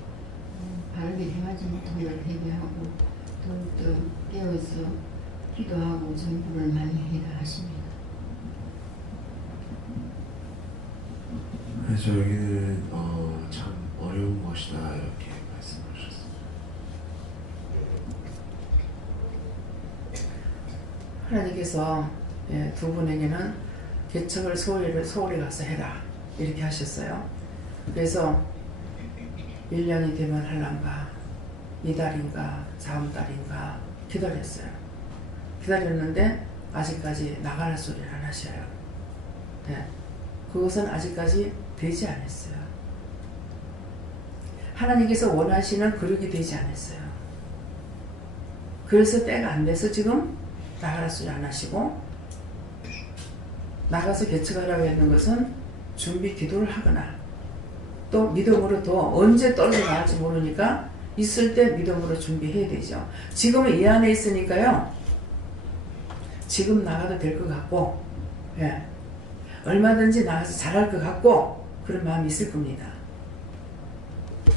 바르게 행하지 못한 걸 회개하고 더욱더 깨어서 기도하고 전부를 많이 해라 하십니다. 그래서 여기는 참 어려운 것이다 이렇게 말씀하셨습니다. 하나님께서 두 분에게는 개척을 서울에 가서 해라 이렇게 하셨어요. 그래서 1년이 되면 할란가 이달인가 다음 달인가 기다렸어요. 기다렸는데 아직까지 나가라 소리를 안 하셔요. 네. 그것은 아직까지 되지 않았어요. 하나님께서 원하시는 그릇이 되지 않았어요. 그래서 때가 안 돼서 지금 나가라 소리 안 하시고, 나가서 개척하라고 했는 것은 준비 기도를 하거나 또 믿음으로 더 언제 떨어져 나갈지 모르니까 있을 때 믿음으로 준비해야 되죠. 지금은 이 안에 있으니까요. 지금 나가도 될 것 같고, 예. 얼마든지 나가서 잘할 것 같고 그런 마음이 있을 겁니다.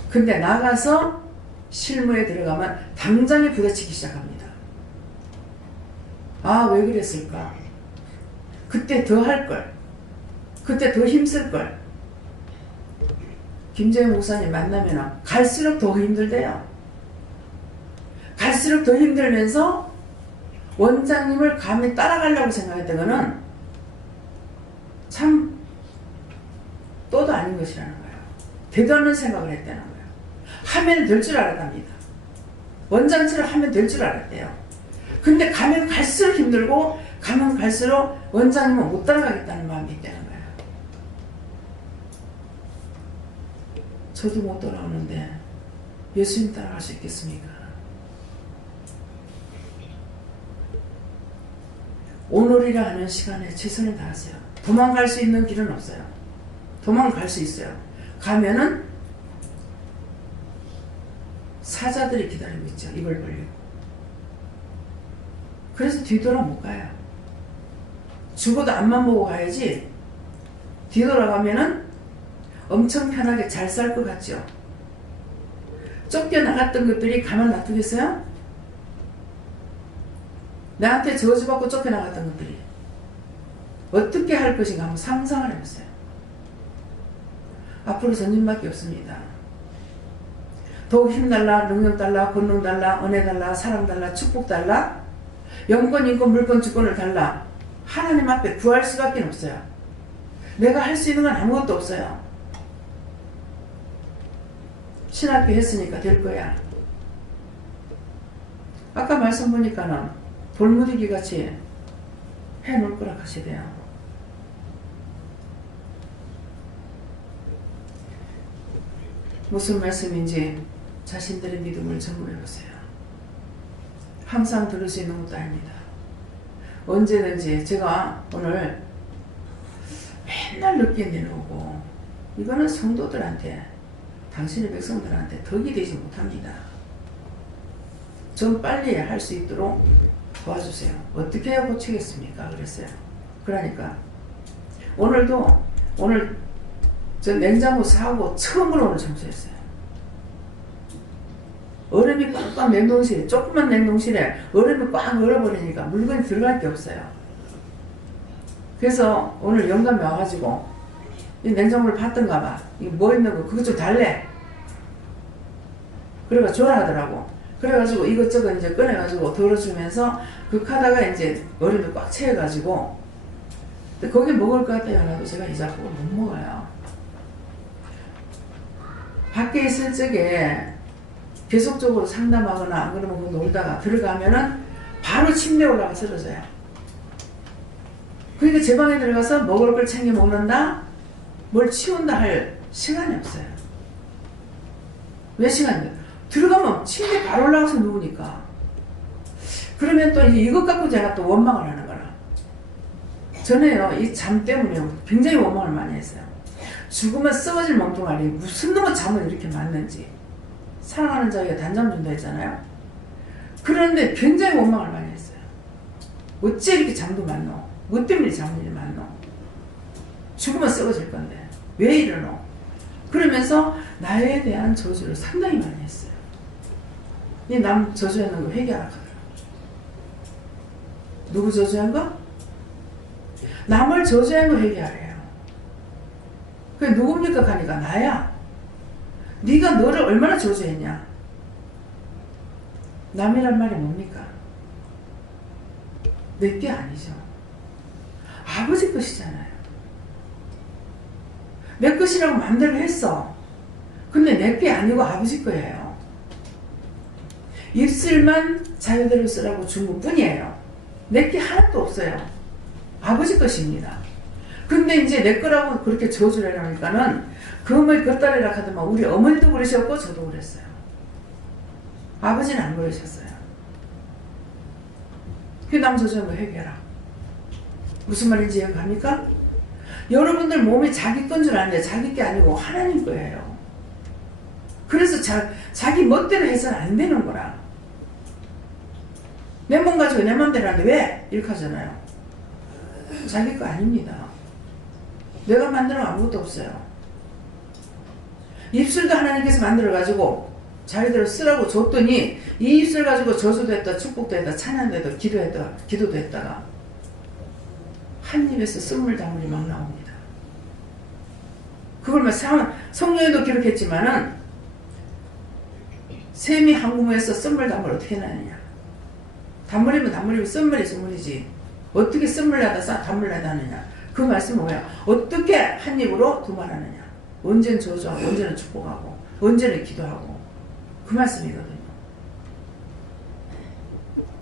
근데 나가서 실무에 들어가면 당장에 부딪히기 시작합니다. 아, 왜 그랬을까? 그때 더 할걸. 그때 더 힘쓸걸. 김재영 목사님 만나면 갈수록 더 힘들대요. 갈수록 더 힘들면서 원장님을 감히 따라가려고 생각했던 거는 참 또도 아닌 것이라는 거예요. 되도 않는 생각을 했다는 거예요. 하면 될 줄 알았답니다. 원장처럼 하면 될 줄 알았대요. 근데 가면 갈수록 힘들고 가면 갈수록 원장님은 못 따라가겠다는 마음이 있다는 거예요. 저도 못 따라오는데 예수님 따라갈 수 있겠습니까? 오늘이라 하는 시간에 최선을 다하세요. 도망갈 수 있는 길은 없어요. 도망갈 수 있어요. 가면은 사자들이 기다리고 있죠. 입을 벌리고. 그래서 뒤돌아 못 가요. 죽어도 앞만 보고 가야지 뒤돌아가면은 엄청 편하게 잘 살 것 같죠. 쫓겨나갔던 것들이 가만 놔두겠어요? 나한테 저주받고 쫓겨나갔던 것들이 어떻게 할 것인가 한번 상상을 해보세요. 앞으로 전진밖에 없습니다. 더욱 힘달라, 능력 달라, 권능 달라, 은혜 달라, 사랑 달라, 축복 달라, 영권, 인권, 물권, 주권을 달라. 하나님 앞에 구할 수밖에 없어요. 내가 할 수 있는 건 아무것도 없어요. 신학교 했으니까 될 거야. 아까 말씀 보니까는 돌무디기 같이 해놓을 거라 하시대요. 무슨 말씀인지 자신들의 믿음을 점검해보세요. 항상 들을 수 있는 것도 아닙니다. 언제든지 제가 오늘 맨날 늦게 내려오고 이거는 성도들한테 당신의 백성들한테 덕이 되지 못합니다. 좀 빨리 할 수 있도록 도와주세요. 어떻게 해야 고치겠습니까? 그랬어요. 그러니까 오늘 저 냉장고 사고 처음으로 오늘 청소했어요. 얼음이 꽉꽉 냉동실에, 조그만 냉동실에 얼음이 꽉 얼어버리니까 물건이 들어갈 게 없어요. 그래서 오늘 영감이 와가지고 이 냉장고를 봤던가 봐. 이거 뭐 있는 거 그거 좀 달래. 그래가 줘라 하더라고. 그래가지고 이것저것 이제 꺼내가지고 덜어주면서 그 하다가 이제 얼음이 꽉 채여가지고 근데 거기 먹을 것 같다 하나도 제가 이 작품을 못 먹어요. 밖에 있을 적에 계속적으로 상담하거나 안 그러면 놀다가 들어가면은 바로 침대에 올라가 쓰러져요. 그러니까 제 방에 들어가서 먹을 걸 챙겨 먹는다, 뭘 치운다 할 시간이 없어요. 왜 시간이 없어요? 들어가면 침대에 바로 올라가서 누우니까. 그러면 또 이것 갖고 제가 또 원망을 하는 거라. 전에요, 이 잠 때문에 굉장히 원망을 많이 했어요. 죽으면 썩어질 멍뚱아리 무슨 놈의 잠을 이렇게 많는지. 사랑하는 자에게 단잠 준다 했잖아요. 그런데 굉장히 원망을 많이 했어요. 어째 이렇게 잠도 많노? 뭐 때문에 잠이 많노? 죽으면 썩어질 건데 왜 이러노? 그러면서 나에 대한 저주를 상당히 많이 했어요. 이 남 저주하는 거 회개하라 하더라고요. 누구 저주한 거? 남을 저주한 거 회개하래요. 그게 누굽니까? 가니까 나야. 네가 너를 얼마나 저주했냐? 남이란 말이 뭡니까? 내 게 아니죠. 아버지 것이잖아요. 내 것이라고 마음대로 했어. 근데 내 게 아니고 아버지 거예요. 입술만 자유대로 쓰라고 준 것 뿐이에요. 내 게 하나도 없어요. 아버지 것입니다. 근데 이제 내 거라고 그렇게 저주를 하니까는 금을 걷다리라 하더만 우리 어머니도 그러셨고 저도 그랬어요. 아버지는 안 그러셨어요. 그 남 저주한 거 회개하라. 무슨 말인지 이해갑니까? 여러분들 몸이 자기 건 줄 아는데 자기 게 아니고 하나님 거예요. 그래서 자기 멋대로 해서는 안 되는 거라. 내 몸 가지고 내 맘대로 하는데 왜? 이렇게 하잖아요. 자기 거 아닙니다. 내가 만들어 아무것도 없어요. 입술도 하나님께서 만들어가지고 자기대로 쓰라고 줬더니 이 입술 가지고 저주도 했다, 축복도 했다, 찬양도 했다, 기도도 했다가 한 입에서 쓴물단물이 막 나옵니다. 그걸 성경에도 기록했지만은 샘이 한 구멍에서 쓴물단물 어떻게 나느냐. 단물이면 단물이면 쓴물이지. 어떻게 쓴물 나다 단물 나다 하느냐. 그 말씀은 뭐야? 어떻게 한 입으로 두말하느냐. 언제는 저주하고 언제는 축복하고 언제는 기도하고 그 말씀이거든요.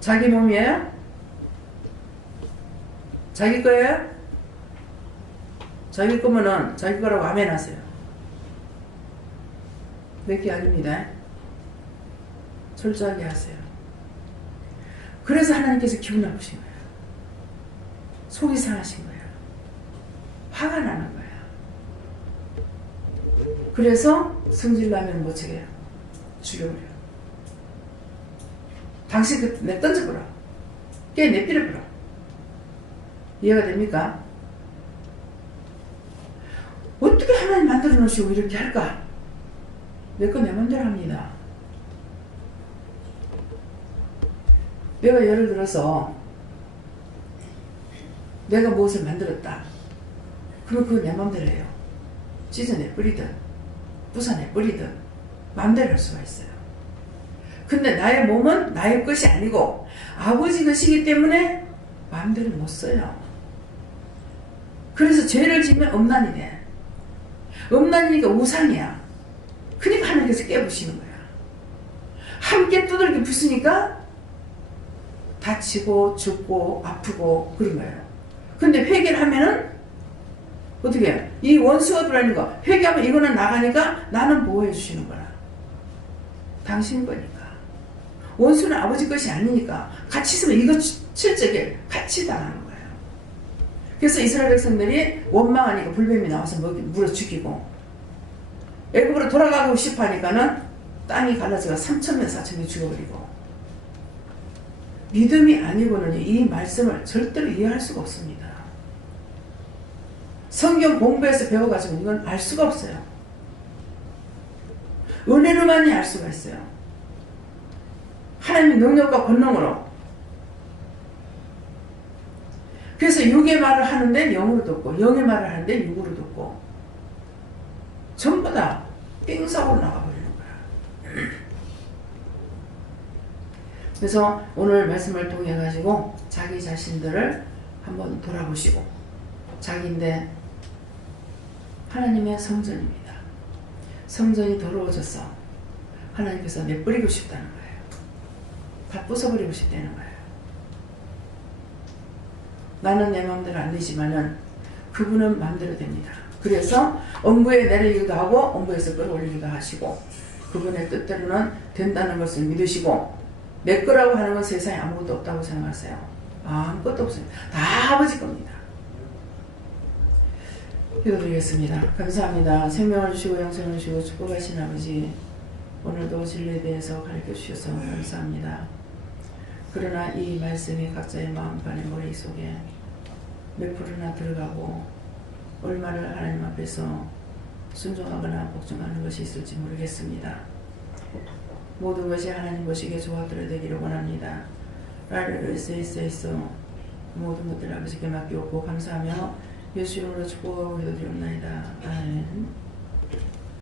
자기 몸이에요? 자기 거예요? 자기 거면은 자기 거라고 아멘 하세요. 내 게 아닙니다. 철저하게 하세요. 그래서 하나님께서 기분 나쁘신 거예요. 속이 상하신 거예요. 화가 나는 거예요. 그래서 성질나면 못 치게요. 죽여버려요. 당신 내 던져버려. 깨 내버려버려. 이해가 됩니까? 어떻게 하나님 만들어 놓으시고 이렇게 할까? 내 거 내 맘대로 합니다. 내가 예를 들어서 내가 무엇을 만들었다. 그럼 그거 내 맘대로 해요. 찢어내버리든 부숴내버리든 맘대로 할 수가 있어요. 근데 나의 몸은 나의 것이 아니고 아버지 것이기 때문에 맘대로 못 써요. 그래서 죄를 지면 음란이 돼. 음란이니까 우상이야. 그러니까 하나님께서 깨부시는 거야. 함께 두들겨 부수니까 다치고 죽고 아프고 그런 거예요. 근데 회개를 하면은 어떻게 해요? 이 원수가 들어있는 거 회개하면 이거는 나가니까 나는 보호해 주시는 거라. 당신 거니까. 원수는 아버지 것이 아니니까 같이 있으면 이거 실적에 같이 당하는 거예요. 그래서 이스라엘 백성들이 원망하니까 불뱀이 나와서 물어 죽이고 애굽으로 돌아가고 싶어 하니까는 땅이 갈라져가 3,000명 4,000명 죽어버리고 믿음이 아니고는 이 말씀을 절대로 이해할 수가 없습니다. 성경 공부해서 배워가지고 이건 알 수가 없어요. 은혜로만이 알 수가 있어요. 하나님의 능력과 권능으로. 그래서 육의 말을 하는데 영으로 듣고 영의 말을 하는데 육으로 듣고 전부 다 삥사고로 나가버리는 거야. 그래서 오늘 말씀을 통해 가지고 자기 자신들을 한번 돌아보시고 자기인데 하나님의 성전입니다. 성전이 더러워져서 하나님께서 내버리고 싶다는 거예요. 다 부숴버리고 싶다는 거예요. 나는 내 마음대로 안 되지만은 그분은 마음대로 됩니다. 그래서 엄부에 내리기도 하고 엄부에서 끌어올리기도 하시고 그분의 뜻대로는 된다는 것을 믿으시고 내 거라고 하는 건 세상에 아무것도 없다고 생각하세요. 아무것도 없어요. 다 아버지 겁니다. 기도드리겠습니다. 감사합니다. 생명을 주시고 영생을 주시고 축복하신 아버지 오늘도 진리에 대해서 가르쳐 주셔서 감사합니다. 그러나 이 말씀이 각자의 마음판의 머릿속에 몇 프로나 들어가고 얼마를 하나님 앞에서 순종하거나 복종하는 것이 있을지 모르겠습니다. 모든 것이 하나님 보시기에 조합들어 되기를 원합니다. 라를 에세이스에서 모든 것들을 아버지께 맡기고 감사하며 예수 이름으로 축복하고 기도드립니다.